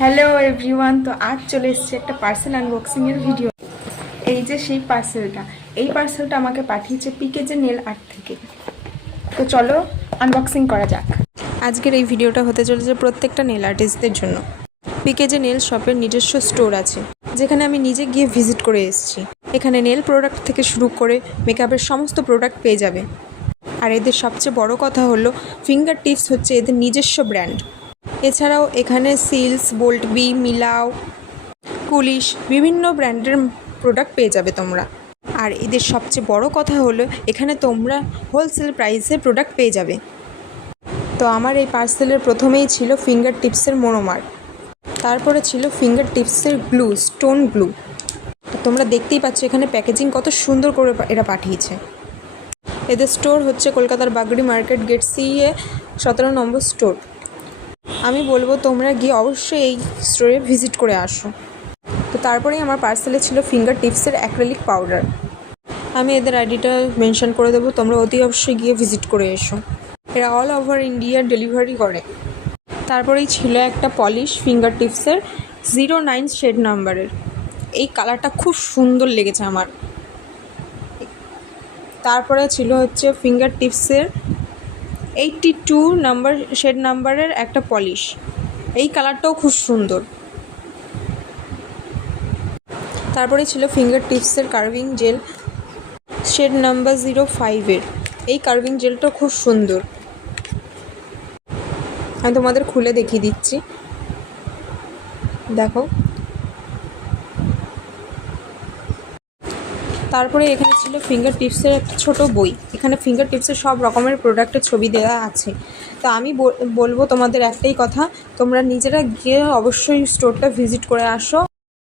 Hello everyone, তো আজ চলে এসেছে একটা পার্সেল আনবক্সিংয়ের ভিডিও। এই যে সেই পার্সেলটা আমাকে পাঠিয়েছে পিকেজে নেল আর্ট থেকে। তো চলো আনবক্সিং করা যাক। আজকের এই ভিডিওটা হতে চলেছে প্রত্যেকটা নেল আর্টিস্টদের জন্য। পিকেজে নেল শপের নিজস্ব স্টোর আছে, যেখানে আমি নিজে গিয়ে ভিজিট করে এসেছি। এখানে নেল প্রোডাক্ট থেকে শুরু করে মেকআপের সমস্ত প্রোডাক্ট পেয়ে যাবে। আর এদের সবচেয়ে বড় কথা হলো ফিঙ্গার টিপস হচ্ছে এদের নিজস্ব ব্র্যান্ড। এছাড়াও এখানে সিলস, বোল্ট বি, মিলাও, কুলিশ বিভিন্ন ব্র্যান্ডের প্রোডাক্ট পেয়ে যাবে তোমরা। আর এদের সবচেয়ে বড় কথা হলো এখানে তোমরা হোলসেল প্রাইসে প্রোডাক্ট পেয়ে যাবে। তো আমার এই পার্সেলের প্রথমেই ছিল ফিঙ্গার টিপসের মোনোমার, তারপরে ছিল ফিঙ্গার টিপসের গ্লু, স্টোন গ্লু। তোমরা দেখতেই পাচ্ছ এখানে প্যাকেজিং কত সুন্দর করে এরা পাঠিয়েছে। এদের স্টোর হচ্ছে কলকাতার বাগড়ি মার্কেট গেট সি-এ 17 নম্বর স্টোর। আমি বলবো তোমরা গিয়ে অবশ্যই এই স্টোরে ভিজিট করে আসো। তো তারপরেই আমার পার্সেলে ছিল ফিঙ্গার টিপসের অ্যাক্রিলিক পাউডার। আমি এদের আইডিটা মেনশন করে দেবো, তোমরা অতি অবশ্যই গিয়ে ভিজিট করে এসো। এরা অল ওভার ইন্ডিয়া ডেলিভারি করে। তারপরেই ছিল একটা পলিশ ফিঙ্গার টিপসের 09 শেড নাম্বারের। এই কালারটা খুব সুন্দর লেগেছে আমার। তারপরে ছিল হচ্ছে ফিঙ্গার টিপসের 82 নাম্বার শেড নাম্বারের একটা পলিশ। এই কালারটাও খুব সুন্দর। তারপরে ছিল ফিঙ্গার টিপসের কার্ভিং জেল শেড নাম্বার 05-এর। এই কার্ভিং জেলটাও খুব সুন্দর। আমি তোমাদের খুলে দেখিয়ে দিচ্ছি, দেখো। তারপরে এখানে ছিল ফিঙ্গার টিপসের একটা ছোট বই। এখানে ফিঙ্গার টিপসের সব রকমের প্রোডাক্টের ছবি দেওয়া আছে। তো আমি বলবো তোমাদের একটাই কথা, তোমরা নিজেরা গিয়ে অবশ্যই স্টোরটা ভিজিট করে আসো